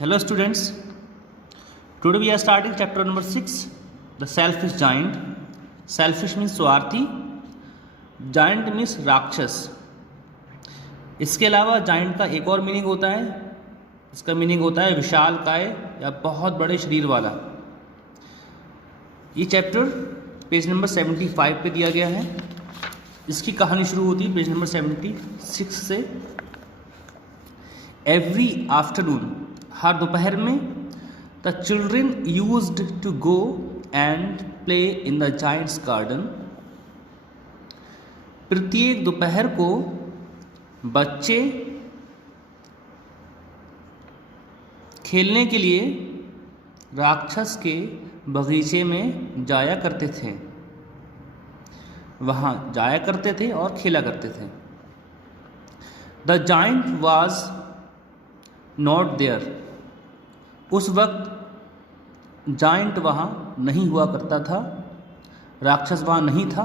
Hello students, today we are starting chapter number 6, the selfish giant. Selfish means स्वार्थी, giant means राक्षस. इसके अलावा giant का एक और मीनिंग होता है, इसका मीनिंग होता है विशालकाय या बहुत बड़े शरीर वाला. ये चैप्टर पेज नंबर 75 पे दिया गया है. इसकी कहानी शुरू होती है पेज नंबर 76 से. एवरी आफ्टरनून, हर दोपहर में, the children used to go and play in the giant's garden. प्रत्येक दोपहर को बच्चे खेलने के लिए राक्षस के बगीचे में जाया करते थे. वहाँ जाया करते थे और खेला करते थे. The giant was not there. उस वक्त जाइंट वहाँ नहीं हुआ करता था, राक्षस वहाँ नहीं था.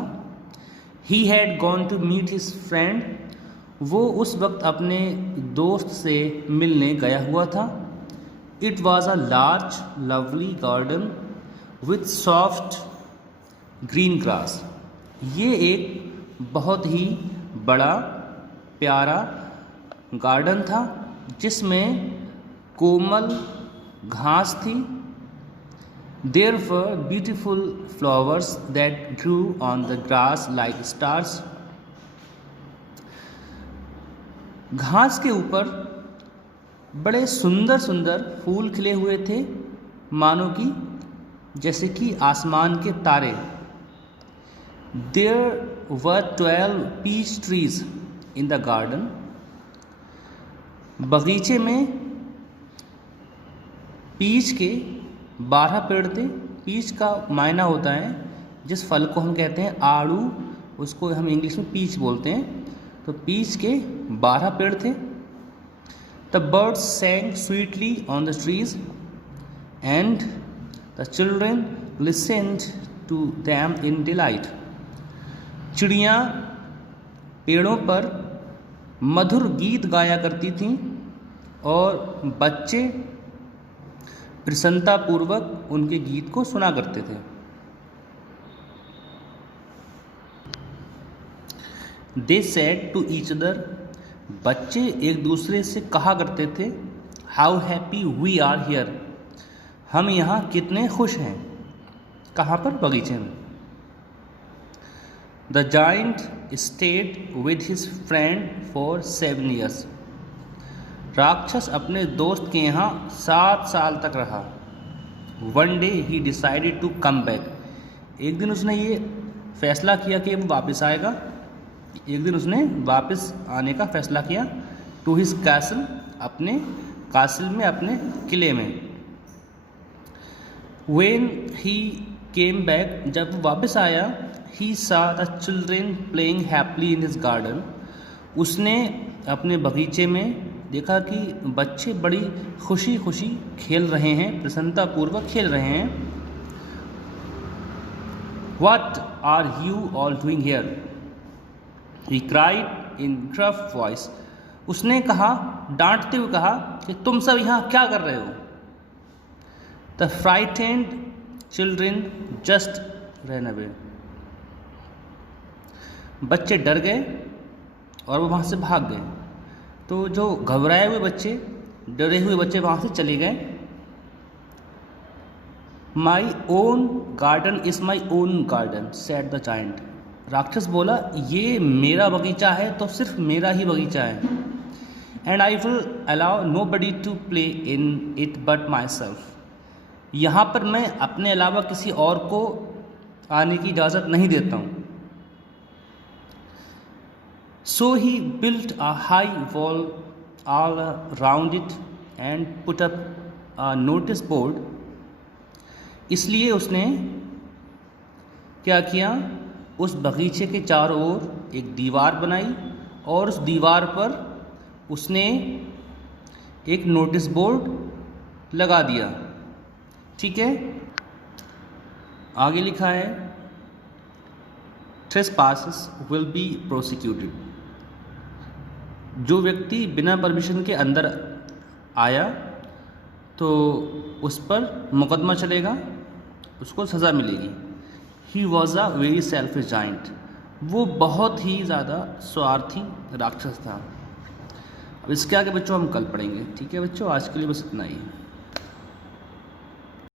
He had gone to meet his friend. वो उस वक्त अपने दोस्त से मिलने गया हुआ था. It was a large lovely garden with soft green grass. ये एक बहुत ही बड़ा प्यारा गार्डन था जिसमें कोमल घास थी. There were beautiful flowers that grew on the grass like stars. घास के ऊपर बड़े सुंदर सुंदर फूल खिले हुए थे, मानो कि जैसे कि आसमान के तारे. There were 12 peach trees in the garden. बगीचे में पीच के 12 पेड़ थे. पीच का मायना होता है जिस फल को हम कहते हैं आड़ू, उसको हम इंग्लिश में पीच बोलते हैं. तो पीच के 12 पेड़ थे. The birds sang sweetly on the trees and the children listened to them in delight. चिड़ियाँ पेड़ों पर मधुर गीत गाया करती थीं और बच्चे प्रसन्नतापूर्वक उनके गीत को सुना करते थे. They said to each other. बच्चे एक दूसरे से कहा करते थे, how happy we are here. हम यहाँ कितने खुश हैं. कहाँ पर? बगीचे में. The giant stayed with his friend for 7 years. राक्षस अपने दोस्त के यहाँ 7 साल तक रहा. One day he decided to come back. एक दिन उसने ये फैसला किया कि वो वापस आएगा. एक दिन उसने वापस आने का फैसला किया. टू हिज कैसल, अपने कासिल में, अपने किले में. व्हेन ही केम बैक, जब वो वापस आया, ही सा the children playing happily in his garden. उसने अपने बगीचे में देखा कि बच्चे बड़ी खुशी खुशी खेल रहे हैं, प्रसन्नतापूर्वक खेल रहे हैं. What are you all doing here? He cried in gruff voice. उसने कहा, डांटते हुए कहा कि तुम सब यहाँ क्या कर रहे हो. The frightened children just ran away. बच्चे डर गए और वो वहाँ से भाग गए. तो जो घबराए हुए बच्चे, डरे हुए बच्चे वहाँ से चले गए. My own garden is my own garden said the giant. राक्षस बोला, ये मेरा बगीचा है तो सिर्फ मेरा ही बगीचा है. And I will allow nobody to play in it but myself. यहाँ पर मैं अपने अलावा किसी और को आने की इजाज़त नहीं देता हूँ. So he built a high wall all around it and put up a notice board. इसलिए उसने क्या किया, उस बगीचे के चारों ओर एक दीवार बनाई और उस दीवार पर उसने एक नोटिस बोर्ड लगा दिया. ठीक है. आगे लिखा है, trespassers will be prosecuted. जो व्यक्ति बिना परमिशन के अंदर आया तो उस पर मुकदमा चलेगा, उसको सज़ा मिलेगी। He was a very selfish giant, वो बहुत ही ज़्यादा स्वार्थी राक्षस था। अब इसके आगे बच्चों हम कल पढ़ेंगे। ठीक है बच्चों, आज के लिए बस इतना ही।